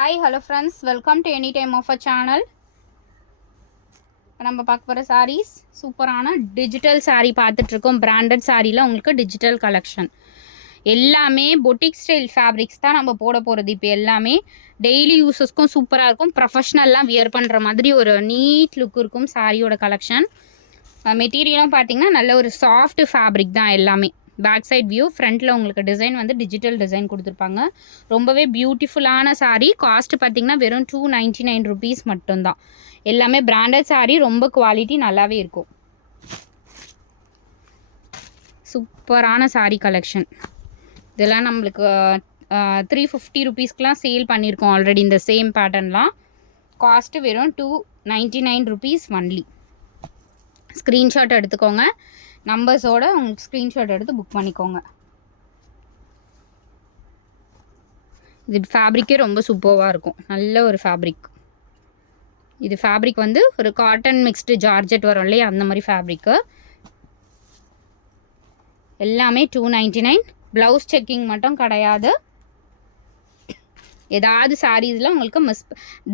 Hi, hello friends, welcome to Anytime of a channel. நம்ம பார்க்க போகிற சாரீஸ் சூப்பரான டிஜிட்டல் சாரீ பார்த்துட்ருக்கோம். பிராண்டட் சாரியில் உங்களுக்கு டிஜிட்டல் கலெக்ஷன் எல்லாமே பொட்டிக் ஸ்டைல் ஃபேப்ரிக்ஸ் தான் நம்ம போட போகிறது. இப்போ எல்லாமே டெய்லி யூஸஸ்க்கும் சூப்பராக இருக்கும். ப்ரொஃபஷ்னல்லாம் வியர் பண்ணுற மாதிரி ஒரு நீட் லுக் இருக்கும் சாரியோட கலெக்ஷன். மெட்டீரியலும் பார்த்திங்கன்னா நல்ல ஒரு சாஃப்ட் ஃபேப்ரிக் தான் எல்லாமே. பேக் சைட் வியூ, ஃப்ரண்ட்டில் உங்களுக்கு டிசைன் வந்து டிஜிட்டல் டிசைன் கொடுத்துருப்பாங்க. ரொம்பவே பியூட்டிஃபுல்லான சாரீ. காஸ்ட் பார்த்திங்கன்னா வெறும் 299 ருபீஸ் மட்டும்தான். எல்லாமே பிராண்டட் சாரீ, ரொம்ப குவாலிட்டி நல்லாவே இருக்கும். சூப்பரான சாரீ கலெக்ஷன் இதெல்லாம் நம்மளுக்கு 350 ருபீஸ்க்கெலாம் சேல் பண்ணியிருக்கோம் ஆல்ரெடி. இந்த சேம் பேட்டர்ன்லாம் காஸ்ட்டு வெறும் 299 ருபீஸ் ஒன்லி. ஸ்க்ரீன்ஷாட் எடுத்துக்கோங்க, நம்பர்ஸோடு உங்களுக்கு ஸ்க்ரீன்ஷாட் எடுத்து புக் பண்ணிக்கோங்க. இது ஃபேப்ரிக்கே ரொம்ப சூப்பராக இருக்கும். நல்ல ஒரு ஃபேப்ரிக். இது ஃபேப்ரிக் வந்து ஒரு காட்டன் மிக்ஸ்டு ஜார்ஜெட் வரும் இல்லையா, அந்த மாதிரி ஃபேப்ரிக்கு. எல்லாமே 299. ப்ளவுஸ் செக்கிங் மட்டும் கிடையாது. ஏதாவது சாரீஸில் உங்களுக்கு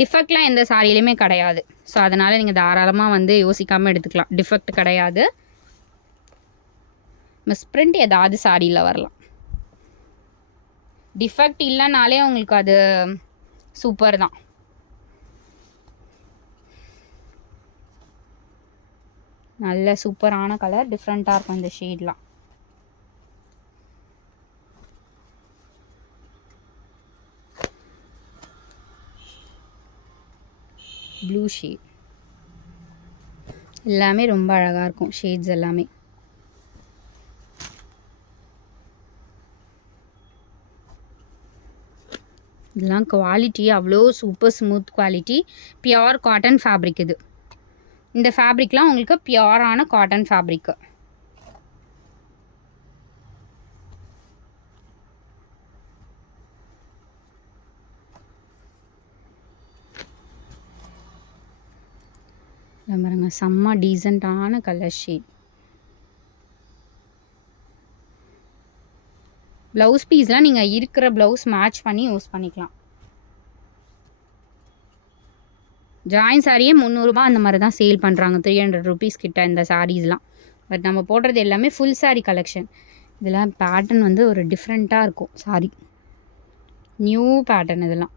டிஃபெக்ட்லாம் எந்த சாரிலையுமே கிடையாது. ஸோ அதனால் நீங்கள் தாராளமாக வந்து யோசிக்காமல் எடுத்துக்கலாம். டிஃபெக்ட் கிடையாது. மிஸ்பிரிண்ட் ஏதாவது சாரியில் வரலாம். டிஃபெக்ட் இல்லைனாலே உங்களுக்கு அது சூப்பர் தான். நல்ல சூப்பரான கலர், டிஃப்ரெண்ட்டாக இருக்கும் இந்த ஷேட்லாம். ப்ளூ ஷேட் எல்லாமே ரொம்ப அழகாக இருக்கும். ஷேட்ஸ் எல்லாமே இதெல்லாம் குவாலிட்டி அவ்வளோ super smooth quality. Pure cotton fabric இது. இந்த ஃபேப்ரிக்லாம் உங்களுக்கு பியோரான காட்டன் ஃபேப்ரிக்கு. பாருங்க, செம்ம டீசெண்டான கலர் ஷேட். ப்ளவுஸ் பீஸ்லாம் நீங்கள் இருக்கிற ப்ளவுஸ் மேட்ச் பண்ணி யூஸ் பண்ணிக்கலாம். ஜாயின் சாரியே 300 ரூபா அந்த மாதிரி தான் சேல் பண்ணுறாங்க. 300 ருபீஸ் கிட்ட இந்த சாரீஸ்லாம். பட் நம்ம போடுறது எல்லாமே ஃபுல் சாரீ கலெக்ஷன். இதெல்லாம் பேட்டர்ன் வந்து ஒரு டிஃப்ரெண்ட்டாக இருக்கும். சாரி நியூ பேட்டர்ன் இதெல்லாம்.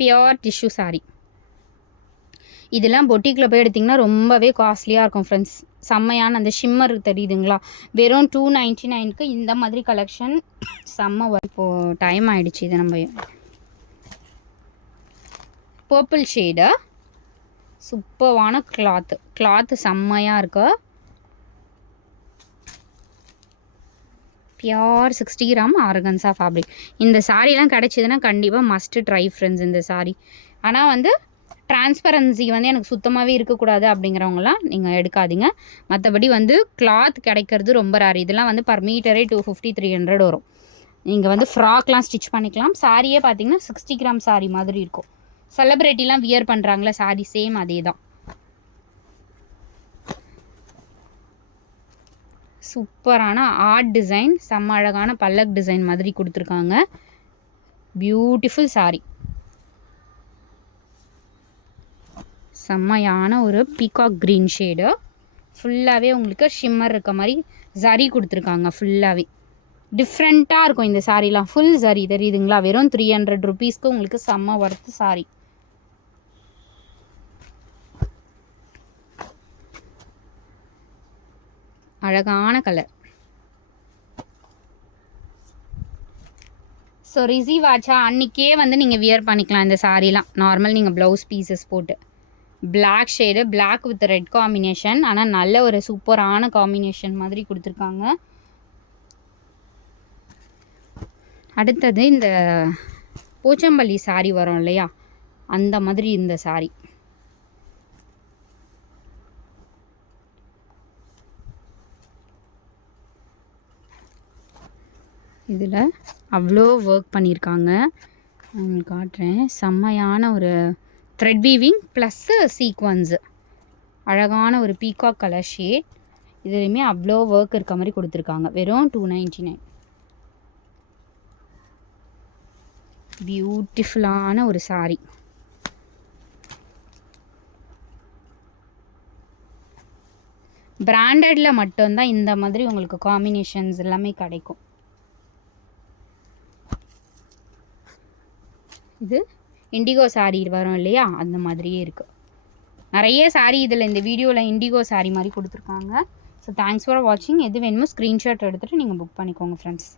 Pure tissue sari. இதெல்லாம் பொட்டிக்கில் போய் எடுத்திங்கன்னா ரொம்பவே காஸ்ட்லியாக இருக்கும் ஃப்ரெண்ட்ஸ். செம்மையான அந்த ஷிம்மர் தெரியுதுங்களா, வெறும் 299க்கு இந்த மாதிரி கலெக்ஷன் செம்ம. இப்போது டைம் ஆகிடுச்சு. இது நம்ம பர்பிள் ஷேடு, சூப்பரான கிளாத்து செம்மையாக இருக்கு. Pure 60 gram organza fabric. இந்த சாரீலாம் கிடச்சிதுன்னா கண்டிப்பாக மஸ்ட்டு ட்ரை ஃப்ரெண்ட்ஸ் இந்த சாரீ. ஆனால் வந்து டிரான்ஸ்பரன்சி வந்து எனக்கு சுத்தமாகவே இருக்கக்கூடாது அப்படிங்கிறவங்களாம் நீங்கள் எடுக்காதீங்க. மற்றபடி வந்து கிளாத் கிடைக்கிறது ரொம்ப ரேர். இதெல்லாம் வந்து பர் மீட்டரே 250 300 வரும். நீங்கள் வந்து ஃப்ராக்லாம் ஸ்டிச் பண்ணிக்கலாம். சாரியே பார்த்தீங்கன்னா 60 கிராம் சாரீ மாதிரி இருக்கும். செலிப்ரிட்டிலாம் வியர் பண்ணுறாங்களே சாரீ, சேம் அதே தான். சூப்பரான ஆர்ட் டிசைன், செம்ம அழகான பல்லக் டிசைன் மாதிரி கொடுத்துருக்காங்க. பியூட்டிஃபுல் சாரீ. செம்மையான ஒரு பீகாக் க்ரீன் ஷேடு. ஃபுல்லாகவே உங்களுக்கு ஷிம்மர் இருக்க மாதிரி ஜரி கொடுத்துருக்காங்க. ஃபுல்லாகவே டிஃப்ரெண்ட்டாக இருக்கும் இந்த சாரீலாம். ஃபுல் ஜரி தெரியுதுங்களா, வெறும் 300 ருபீஸ்க்கு உங்களுக்கு செம்ம ஒர்த்து சாரீ. அழகான கலர். ஸோ ரிசீவ் ஆச்சா அன்றைக்கே வந்து நீங்கள் வியர் பண்ணிக்கலாம் இந்த சாரீலாம். நார்மல் நீங்கள் ப்ளவுஸ் பீசஸ் போட்டு. Black shade, black with red combination. ஆனால் நல்ல ஒரு சூப்பரான காம்பினேஷன் மாதிரி கொடுத்துருக்காங்க. அடுத்தது இந்த போச்சம்பள்ளி சாரீ வரும் இல்லையா, அந்த மாதிரி இந்த சாரீ. இதில் அவ்வளோ ஒர்க் பண்ணியிருக்காங்க. உங்களுக்கு காட்டுறேன். செம்மையான ஒரு த்ரெட் வீவிங் ப்ளஸ்ஸு சீக்வன்ஸு. அழகான ஒரு பீகாக் கலர் ஷேட். இதுலேயுமே அவ்வளோ ஒர்க் இருக்க மாதிரி கொடுத்துருக்காங்க. வெறும் 299. பியூட்டிஃபுல்லான ஒரு saree. பிராண்டடில் மட்டும்தான் இந்த மாதிரி உங்களுக்கு காம்பினேஷன்ஸ் எல்லாமே கிடைக்கும். இது இண்டிகோ saree வரும் இல்லையா, அந்த மாதிரியே இருக்குது. நிறைய saree இதில் இந்த வீடியோவில் இண்டிகோ saree மாதிரி கொடுத்துருக்காங்க. ஸோ தேங்க்ஸ் ஃபார் வாட்சிங். எது வேணுமோ ஸ்க்ரீன்ஷாட் எடுத்துகிட்டு நீங்கள் புக் பண்ணிக்கோங்க ஃப்ரெண்ட்ஸ்.